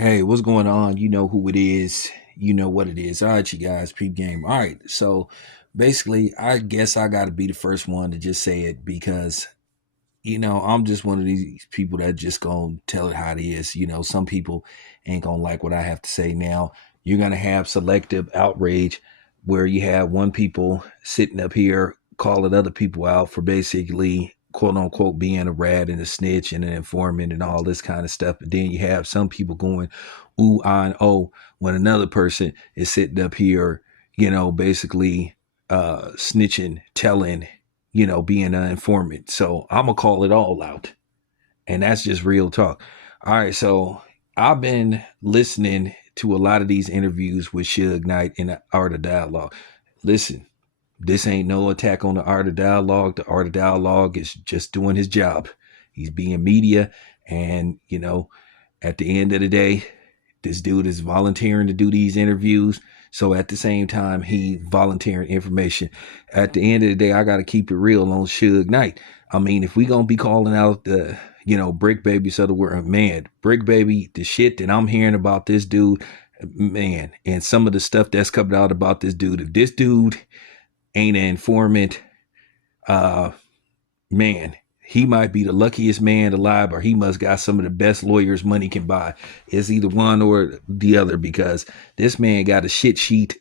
Hey, what's going on? You know who it is. You know what it is. All right, you guys, peep game. All right. So basically, I guess I got to be the first one to just say it because, I'm just one of these people that just going to tell it how it is. Some people ain't going to like what I have to say now. You're going to have selective outrage where you have one people sitting up here calling other people out for basically quote unquote being a rat and a snitch and an informant and all this kind of stuff. But then you have some people going ooh, ah, and oh when another person is sitting up here, basically snitching, telling, being an informant. So I'm gonna call it all out. And that's just real talk. All right, so I've been listening to a lot of these interviews with Suge Knight in the Art of Dialogue. Listen, this ain't no attack on the Art of Dialogue. The Art of Dialogue is just doing his job. He's being media, and at the end of the day, this dude is volunteering to do these interviews. So at the same time, he volunteering information. At the end of the day, I got to keep it real on Suge Knight. I mean, if we gonna be calling out the Brick Baby, so the word man, Brick Baby, the shit that I'm hearing about this dude, man, and some of the stuff that's coming out about this dude. If this dude ain't an informant, uh, man, he might be the luckiest man alive, or he must got some of the best lawyers money can buy. It's either one or the other because this man got a shit sheet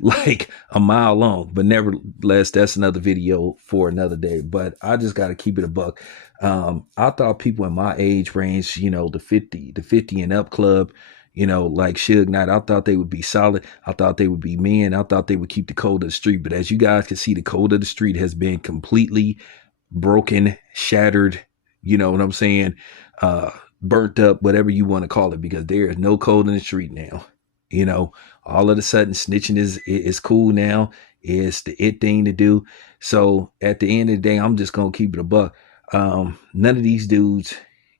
like a mile long. But nevertheless, that's another video for another day. But I just got to keep it a buck. I thought people in my age range, the 50 and up club, like Suge Knight, I thought they would be solid. I thought they would be men. I thought they would keep the code of the street. But as you guys can see, the code of the street has been completely broken, shattered, you know what I'm saying? Burnt up, whatever you want to call it, because there is no code in the street now. All of a sudden snitching is cool now. It's the it thing to do. So at the end of the day, I'm just gonna keep it a buck. None of these dudes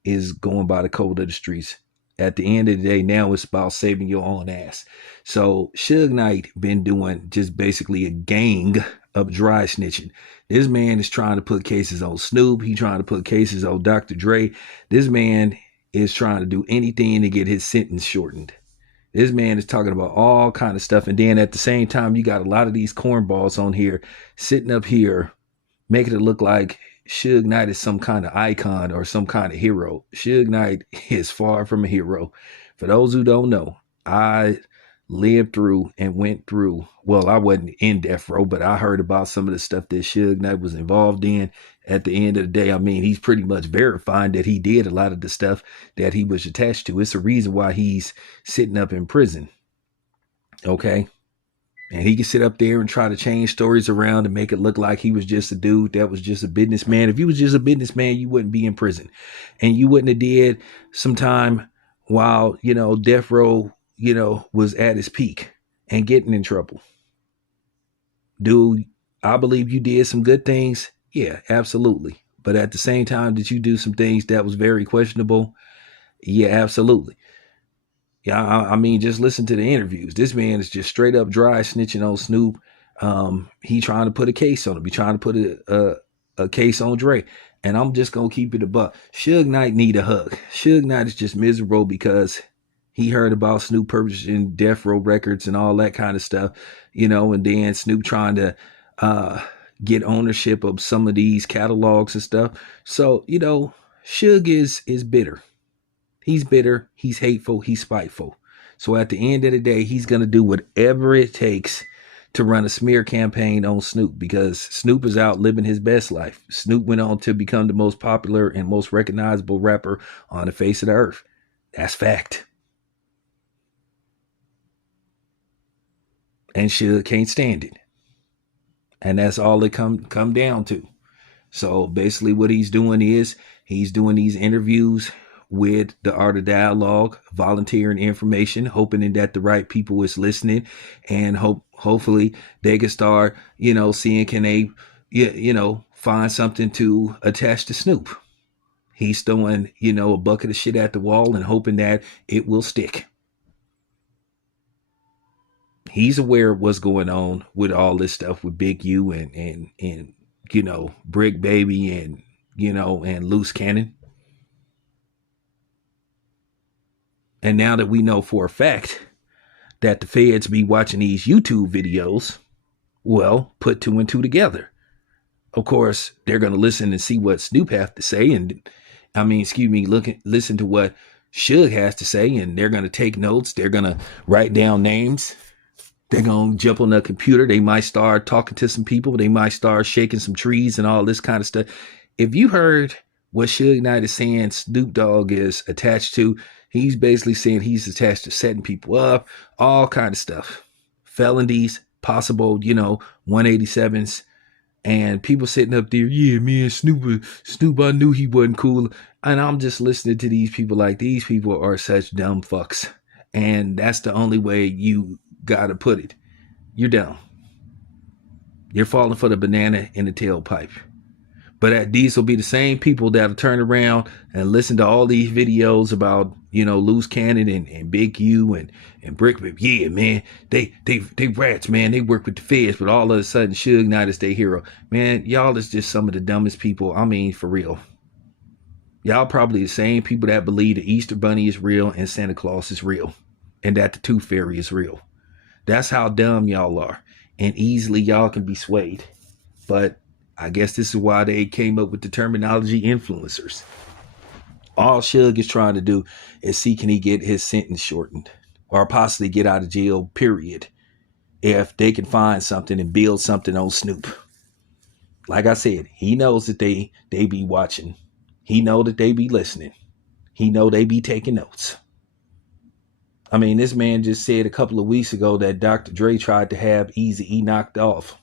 is going by the code of the streets. At the end of the day, now it's about saving your own ass. So Suge Knight been doing just basically a gang of dry snitching. This man is trying to put cases on Snoop. He trying to put cases on Dr. Dre. This man is trying to do anything to get his sentence shortened. This man is talking about all kind of stuff. And then at the same time, you got a lot of these cornballs on here sitting up here making it look like Suge Knight is some kind of icon or some kind of hero. Suge Knight is far from a hero. For those who don't know, I lived through and went through. Well, I wasn't in death row, but I heard about some of the stuff that Suge Knight was involved in. At the end of the day, I mean, he's pretty much verifying that he did a lot of the stuff that he was attached to. It's a reason why he's sitting up in prison. Okay. And he can sit up there and try to change stories around and make it look like he was just a dude that was just a businessman. If you was just a businessman, you wouldn't be in prison. And you wouldn't have did some time while, death row, was at its peak and getting in trouble. Dude, I believe you did some good things. Yeah, absolutely. But at the same time, did you do some things that was very questionable? Yeah, absolutely. Yeah, I mean, just listen to the interviews. This man is just straight up dry snitching on Snoop. He trying to put a case on him. He trying to put a case on Dre. And I'm just gonna keep it a buck. Suge Knight need a hug. Suge Knight is just miserable because he heard about Snoop purchasing Death Row Records and all that kind of stuff, and then Snoop trying to get ownership of some of these catalogs and stuff. So, Suge is bitter. He's bitter, he's hateful, he's spiteful. So at the end of the day, he's going to do whatever it takes to run a smear campaign on Snoop because Snoop is out living his best life. Snoop went on to become the most popular and most recognizable rapper on the face of the earth. That's fact. And Suge can't stand it. And that's all it come down to. So basically what he's doing is he's doing these interviews with the Art of Dialogue, volunteering information, hoping that the right people is listening, and hopefully they can start, seeing can they, find something to attach to Snoop. He's throwing, a bucket of shit at the wall and hoping that it will stick. He's aware of what's going on with all this stuff with Big U and Brick Baby and Loose Cannon. And now that we know for a fact that the feds be watching these YouTube videos, well, put two and two together. Of course, they're going to listen and see what Snoop has to say. And listen to what Suge has to say. And they're going to take notes. They're going to write down names. They're going to jump on the computer. They might start talking to some people. They might start shaking some trees and all this kind of stuff. If you heard what Suge Knight is saying Snoop Dogg is attached to, he's basically saying he's attached to setting people up, all kind of stuff. Felonies, possible, 187s. And people sitting up there, yeah, man, Snoop, I knew he wasn't cool. And I'm just listening to these people like these people are such dumb fucks. And that's the only way you got to put it. You're dumb. You're falling for the banana in the tailpipe. But these will be the same people that'll turn around and listen to all these videos about, Loose Cannon and Big U and Brick. Yeah, man, they rats, man. They work with the feds, but all of a sudden, Suge Knight is their hero. Man, y'all is just some of the dumbest people. I mean, for real. Y'all probably the same people that believe the Easter Bunny is real and Santa Claus is real. And that the Tooth Fairy is real. That's how dumb y'all are. And easily y'all can be swayed. But I guess this is why they came up with the terminology influencers. All Suge is trying to do is see can he get his sentence shortened or possibly get out of jail, period, if they can find something and build something on Snoop. Like I said, he knows that they be watching. He know that they be listening. He know they be taking notes. I mean, this man just said a couple of weeks ago that Dr. Dre tried to have Eazy-E knocked off.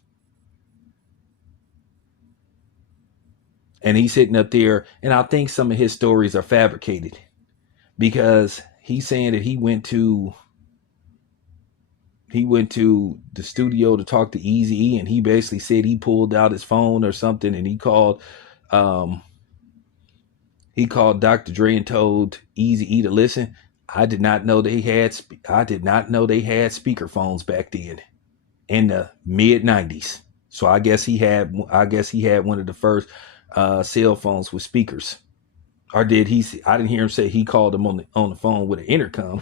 And he's sitting up there, and I think some of his stories are fabricated because he's saying that he went to the studio to talk to Eazy-E, and he basically said he pulled out his phone or something, and he called Dr. Dre and told Eazy-E to listen. I did not know they had speaker phones back then in the mid 90s. So I guess he had one of the first cell phones with speakers. Or did he? I didn't hear him say he called him on the phone with an intercom.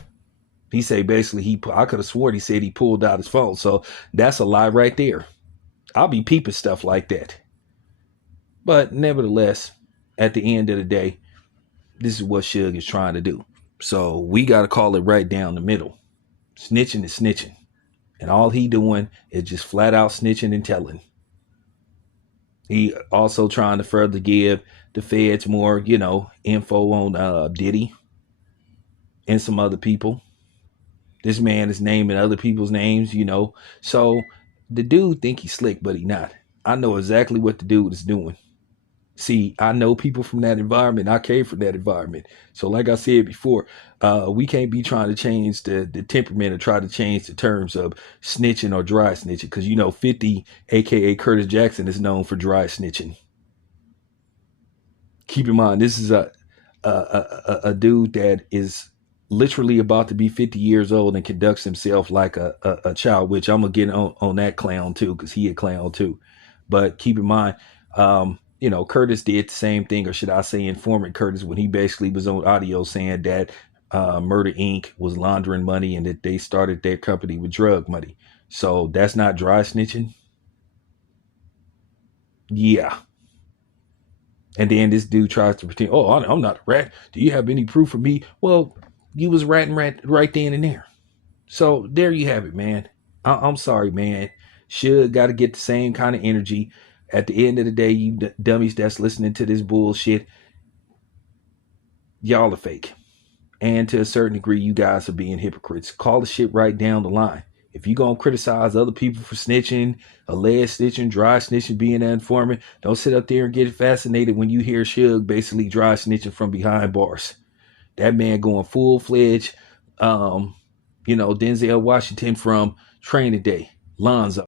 He said basically I could have sworn he said he pulled out his phone. So that's a lie right there. I'll be peeping stuff like that. But nevertheless, at the end of the day, this is what Suge is trying to do. So we got to call it right down the middle. Snitching is snitching. And all he doing is just flat out snitching and telling. He also trying to further give the feds more, info on Diddy and some other people. This man is naming other people's names, So the dude think he's slick, but he not. I know exactly what the dude is doing. See, I know people from that environment. I came from that environment. So like I said before, we can't be trying to change the temperament or try to change the terms of snitching or dry snitching. Because, 50, a.k.a. Curtis Jackson, is known for dry snitching. Keep in mind, this is a dude that is literally about to be 50 years old and conducts himself like a child, which I'm going to get on that clown too, because he a clown too. But keep in mind, Curtis did the same thing, or should I say informant Curtis, when he basically was on audio saying that Murder Inc. was laundering money and that they started their company with drug money. So that's not dry snitching. Yeah. And then this dude tries to pretend, oh, I'm not a rat. Do you have any proof of me? Well, you was ratting right then and there. So there you have it, man. I'm sorry, man. Should got to get the same kind of energy. At the end of the day, you dummies that's listening to this bullshit, y'all are fake. And to a certain degree, you guys are being hypocrites. Call the shit right down the line. If you're going to criticize other people for snitching, alleged snitching, dry snitching, being an informant, don't sit up there and get fascinated when you hear Suge basically dry snitching from behind bars. That man going full-fledged, Denzel Washington from Training Day, Lonzo.